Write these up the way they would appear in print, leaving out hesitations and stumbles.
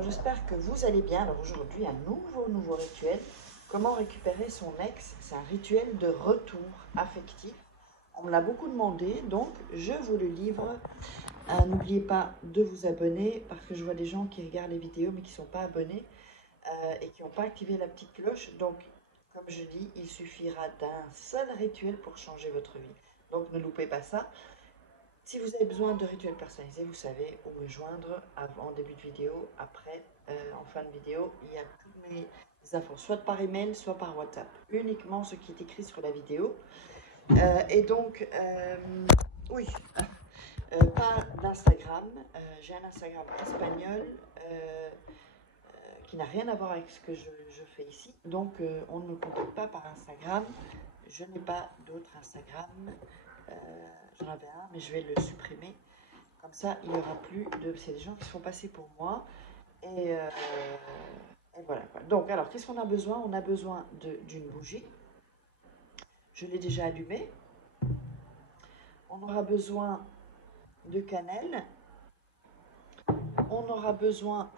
bonjour, j'espère que vous allez bien. Alors aujourd'hui, un nouveau rituel. Comment récupérer son ex? C'est un rituel de retour affectif. On me l'a beaucoup demandé, donc je vous le livre. N'oubliez pas de vous abonner parce que je vois des gens qui regardent les vidéos mais qui ne sont pas abonnés et qui n'ont pas activé la petite cloche. Donc, comme je dis, il suffira d'un seul rituel pour changer votre vie. Donc ne loupez pas ça. Si vous avez besoin de rituels personnalisés, vous savez où me joindre en début de vidéo, après, en fin de vidéo. Il y a toutes mes infos, soit par email, soit par WhatsApp. Uniquement ce qui est écrit sur la vidéo. Et donc, oui, pas d'Instagram. J'ai un Instagram espagnol qui n'a rien à voir avec ce que je fais ici. Donc, on ne me contacte pas par Instagram. Je n'ai pas d'autre Instagram. J'en avais un, mais je vais le supprimer. Comme ça, il n'y aura plus de... C'est des gens qui se font passer pour moi. Et voilà. Quoi. Donc, alors, qu'est-ce qu'on a besoin? On a besoin d'une bougie. Je l'ai déjà allumée. On aura besoin de cannelle. On aura besoin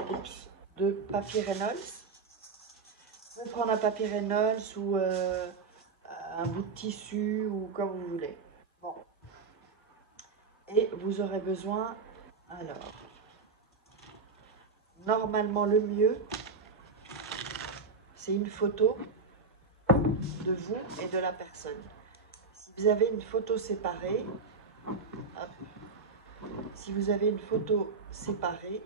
de papier Reynolds. Vous pouvez prendre un papier Reynolds ou un bout de tissu ou comme vous voulez. Bon. Et vous aurez besoin, alors, normalement le mieux, c'est une photo de vous et de la personne. Si vous avez une photo séparée, hop, si vous avez une photo séparée,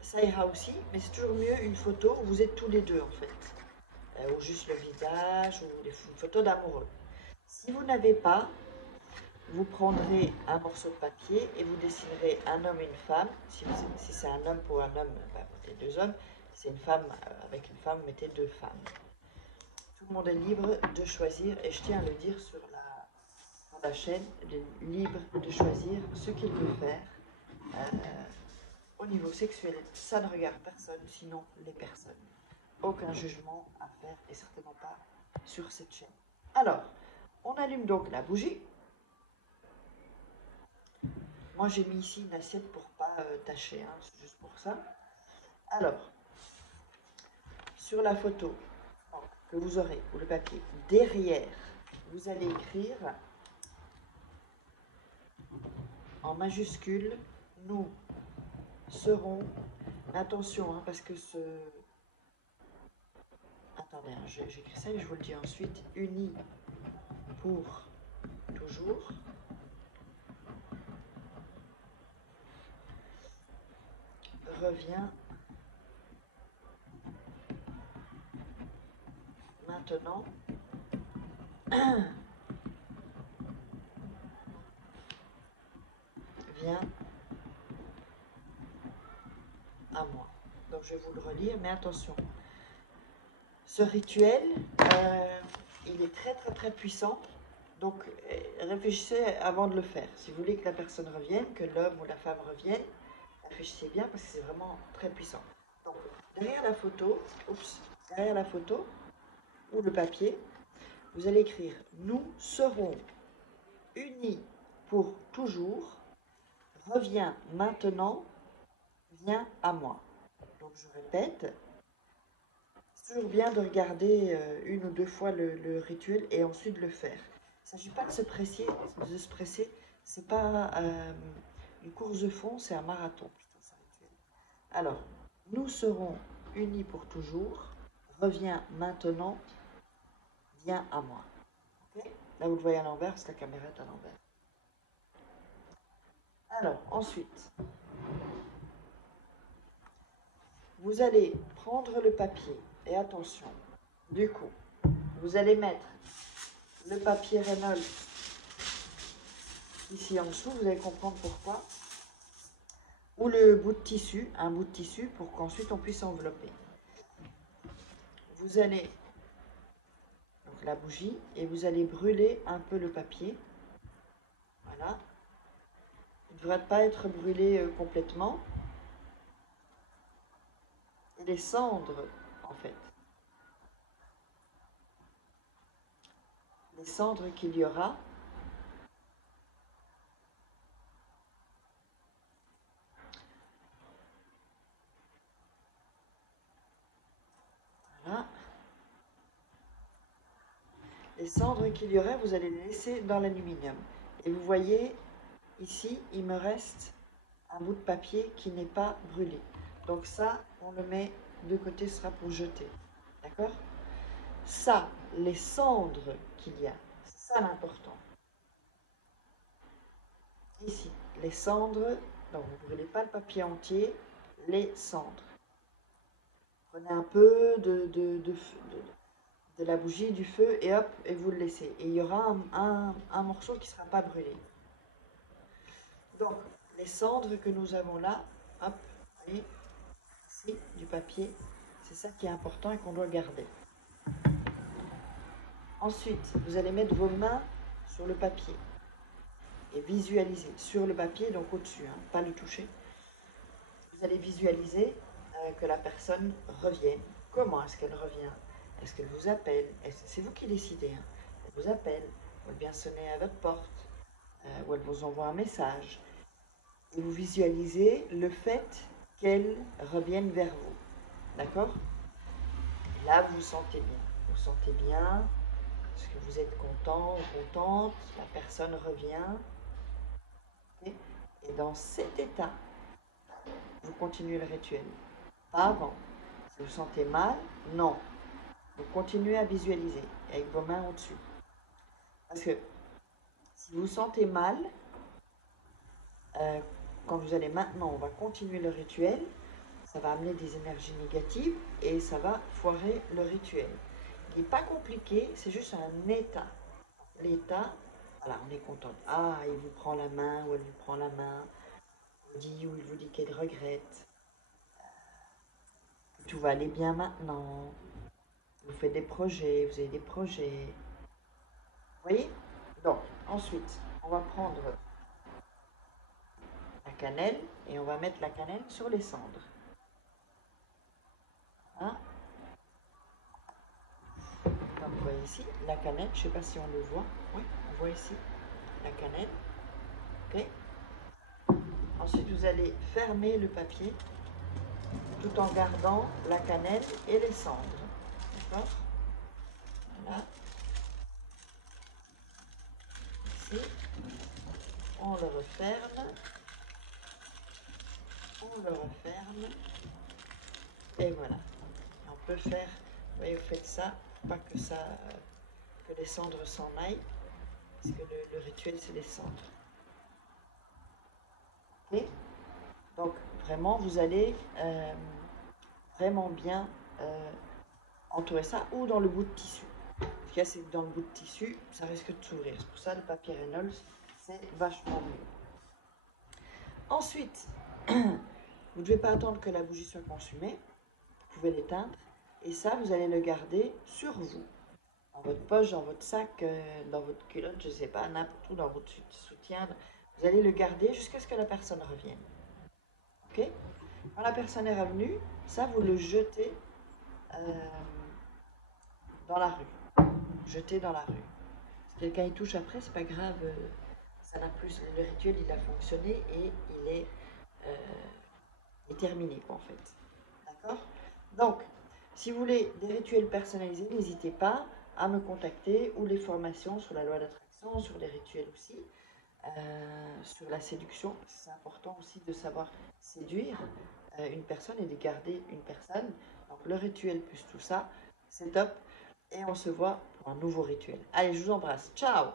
ça ira aussi, mais c'est toujours mieux une photo où vous êtes tous les deux en fait, ou juste le visage, ou une photo d'amoureux. Si vous n'avez pas, vous prendrez un morceau de papier et vous dessinerez un homme et une femme. Si c'est un homme pour un homme, bah, mettez deux hommes. Si c'est une femme avec une femme, mettez deux femmes. Tout le monde est libre de choisir, et je tiens à le dire sur la chaîne, il est libre de choisir ce qu'il veut faire. Au niveau sexuel, ça ne regarde personne, sinon les personnes. Aucun jugement à faire, et certainement pas sur cette chaîne. Alors, on allume donc la bougie. Moi, j'ai mis ici une assiette pour pas tâcher, hein, c'est juste pour ça. Alors, sur la photo que vous aurez, ou le papier, derrière, vous allez écrire en majuscule, nous serons, attention, hein, parce que attendez, hein, j'écris ça et je vous le dis ensuite, unis pour toujours. Revient maintenant vient à moi. Donc je vais vous le relire, mais attention. Ce rituel, il est très puissant. Donc réfléchissez avant de le faire. Si vous voulez que la personne revienne, que l'homme ou la femme revienne, réfléchissez bien parce que c'est vraiment très puissant. Donc derrière la photo, ou le papier, vous allez écrire « Nous serons unis pour toujours, reviens maintenant, viens à moi ». Donc je répète, c'est toujours bien de regarder une ou deux fois le rituel et ensuite le faire. Il ne s'agit pas de se presser, c'est pas une course de fond, c'est un marathon. Alors, nous serons unis pour toujours, reviens maintenant, viens à moi. Okay? Là, vous le voyez à l'envers, parce que la caméra est à l'envers. Alors, ensuite, vous allez prendre le papier, et attention, du coup, vous allez mettre le papier Reynolds ici en dessous, vous allez comprendre pourquoi, ou le bout de tissu, un bout de tissu pour qu'ensuite on puisse envelopper. Vous allez, donc la bougie, et vous allez brûler un peu le papier, voilà. Il ne devrait pas être brûlé complètement. Et les cendres, en fait. Les cendres qu'il y aura, les cendres qu'il y aurait, vous allez les laisser dans l'aluminium. Et vous voyez, ici, il me reste un bout de papier qui n'est pas brûlé. Donc ça, on le met de côté, ce sera pour jeter. D'accord? Ça, les cendres qu'il y a, c'est ça l'important. Ici, les cendres, donc vous ne brûlez pas le papier entier, les cendres. Prenez un peu de la bougie, du feu, et hop, et vous le laissez. Et il y aura un morceau qui ne sera pas brûlé. Donc, les cendres que nous avons là, hop, et ici, du papier, c'est ça qui est important et qu'on doit garder. Ensuite, vous allez mettre vos mains sur le papier et visualiser sur le papier, donc au-dessus, hein, pas le toucher. Vous allez visualiser que la personne revienne. Comment est-ce qu'elle revient? Est-ce qu'elle vous appelle? C'est vous qui décidez. Hein. Elle vous appelle, ou elle vient sonner à votre porte, ou elle vous envoie un message. Et vous visualisez le fait qu'elle revienne vers vous. D'accord? Là, vous vous sentez bien. Vous vous sentez bien, parce que vous êtes content ou contente, la personne revient. Okay? Et dans cet état, vous continuez le rituel. Pas avant. Si vous vous sentez mal, non. Vous continuez à visualiser avec vos mains au-dessus. Parce que si vous vous sentez mal, quand vous allez maintenant, on va continuer le rituel, ça va amener des énergies négatives et ça va foirer le rituel. Il n'est pas compliqué, c'est juste un état. L'état, voilà, on est content. Ah, il vous prend la main ou elle vous prend la main, il vous dit qu'elle regrette. Tout va aller bien maintenant. Vous faites des projets, vous avez des projets. Vous voyez? Donc, ensuite, on va prendre la cannelle et on va mettre la cannelle sur les cendres. Hein? Donc, vous voyez ici, la cannelle, je ne sais pas si on le voit. Oui, on voit ici la cannelle. Ok? Ensuite, vous allez fermer le papier tout en gardant la cannelle et les cendres. D'accord? Voilà. Ici, on le referme. On le referme. Et voilà. On peut faire, vous voyez, vous faites ça, pas que ça, que les cendres s'en aillent, parce que le rituel, c'est les cendres. Ok? Donc, vraiment, vous allez vraiment bien entourer ça, ou dans le bout de tissu. Ce qu'il y a, c'est que dans le bout de tissu, ça risque de s'ouvrir. C'est pour ça le papier Reynolds, c'est vachement mieux. Ensuite, vous ne devez pas attendre que la bougie soit consumée. Vous pouvez l'éteindre. Et ça, vous allez le garder sur vous. Dans votre poche, dans votre sac, dans votre culotte, je ne sais pas, n'importe où, dans votre soutien. Vous allez le garder jusqu'à ce que la personne revienne. Ok? Quand la personne est revenue, ça, vous le jetez dans la rue. Jetez dans la rue. Si quelqu'un y touche après, c'est pas grave. Ça n'a plus, le rituel, il a fonctionné et il est terminé, quoi, en fait. D'accord? Donc, si vous voulez des rituels personnalisés, n'hésitez pas à me contacter, ou les formations sur la loi d'attraction, sur les rituels aussi, sur la séduction. C'est important aussi de savoir séduire une personne et de garder une personne. Donc le rituel plus tout ça, c'est top. Et on se voit pour un nouveau rituel. Allez, je vous embrasse. Ciao!